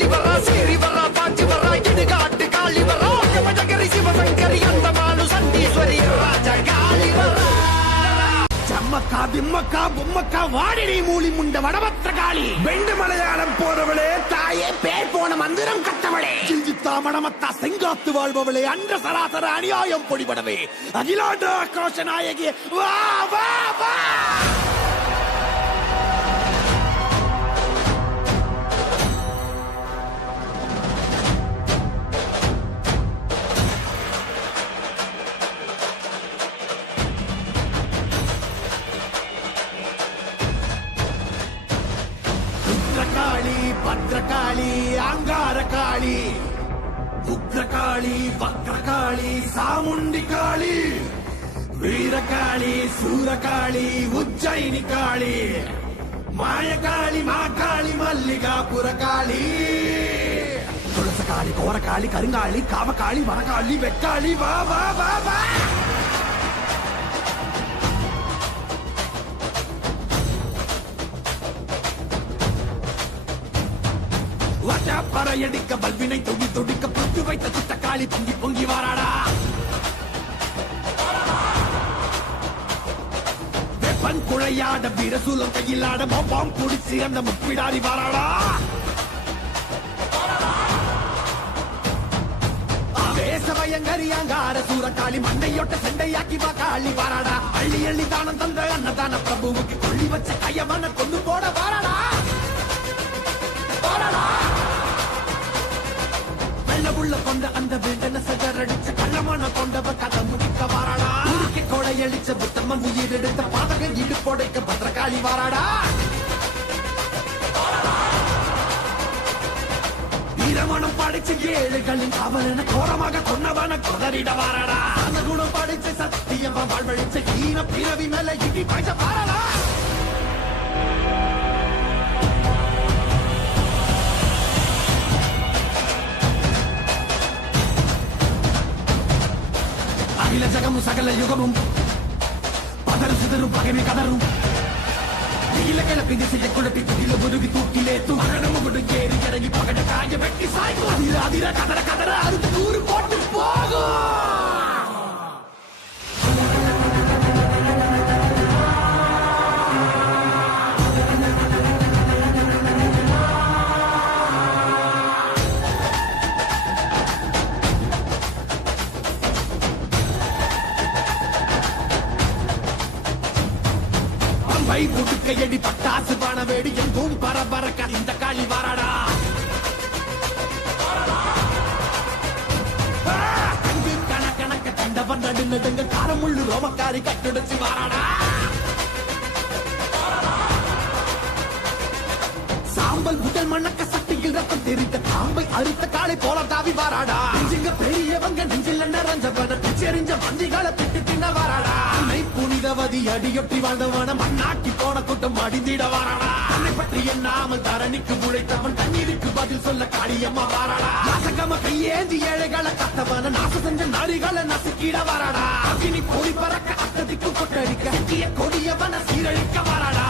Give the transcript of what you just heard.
அள்ளி வரா சீறி வரா பாஞ்சி வரா இடுகாட்டு காளி வரா யமஜகரி சிவசங்கரி அந்தமானு சண்டீஸ்வரி ராஜா காளி வரா ஜம்மக்கா திம்மக்கா பொம்மக்கா வாடினி மூலி முண்ட வடபத்திர காளி வெண்டு மலையாளம் போறவளே தாயே பேர் போன மந்திரம் கட்டவளே சிஞ்சித்தா மணமத்தா செங்காத்து வாழ்பவளே அன்ற சராசர அநியாயம் பொடிபடவே அகிலாண்ட ஆக்ரோஷ நாயகி வா வா வா பத்ரகாளி அங்காரகாளி உக்ரகாளி வக்ரகாளி சாமுண்டி காளி வீரகாளி சூரகாளி உஜ்ஜயினி காளி மாயகாளி மாகாளி மல்லிகாபுர காளி துளசகாளி கோரகாளி கருங்காளி காவகாளி வனகாளி வெக்காளி வா வா வா வா பறையடிக்க பல்வினை தொகி தொடிக்க புத்து வைத்த சுத்த காளி பொங்கி பொங்கி வாராடா வெப்பன் குழையாட வீரசூலம் கையிலாட மொப்பாம் குடிச்சு அந்த முப்பிடாரி வாராடா ஆவேசவயங்கரியாங்கார சூரகாளி மண்டையொட்ட செண்டையாக்கி வா காளி வாராடா அள்ளி அள்ளி தானம் தந்த அன்னதான பிரபுவுக்கு கொள்ளி வச்ச கையமான கொண்டு போட வாராடா உள்ள கொண்ட அந்த வேண்டன சஜரடிச்ச கள்ளமான கொண்டவ கதை முடிக்க வாராடா கொடை அளிச்ச புத்தம்ம உயிர் எடுத்த பாதக இடு கொடைக்க பத்திரகாளி வாராடா வீரமணம் படைச்ச ஏழைகளின் காவலன கோரமாக கொன்னவன கொதறிட வாராடா அந்த குணம் படைச்ச சத்தியம் வாழ்வழிச்ச ஈன பிறவி மேல இடி பாய்ச்ச வாராடா அகில ஜகமும் சகல யுகமும் பதறு சிதறும் பகைமை கதரும் நீல கிளப்பி திசையை குழப்பி துகில முருகி தூக்கிலே துமரணம் ஏறி இறங்கி பகட காய வெட்டி சாய்க்கும் அதிர அதிர கதற கதற அறுத்து 100 போட்டு போகும் கையடி பட்டாசு பான வேடி எங்கும் பரபரக்க இந்த காளி வாராடா கணக்க கண்டவன் நடு நடுங்க காரமுள்ளு ரோமக்காரி கட்டுடைச்சு வாராடா சாம்பல் முதல் மணக்க சட்டியில் ரத்தம் தெரிந்த தாம்பை அறுத்த காளை போல தாவி வாராடா நெஞ்சுங்க பெரியவங்க நெஞ்சில் நிறைஞ்சவன பிச்செறிஞ்ச மந்திகளை பிட்டு தின்ன வாராடா புனிதவதி அடியொட்டி வாழ்ந்தவன மண்ணாக்கி போன கூட்டம் அடிந்திட வாராடா தன்னை பற்றி எண்ணாமல் தரணிக்கு உழைத்தவன் தண்ணீருக்கு பதில் சொல்ல காளியம்மா வாராடா நாசகம கையேந்தி ஏழைகளை கத்தவன நாச செஞ்ச நாடிகளை நசுக்கிட வாராடா அக்னி பொறி பறக்க அத்ததிக்கு கொட்டடிக்க கொடியவன சீரழிக்க வாராடா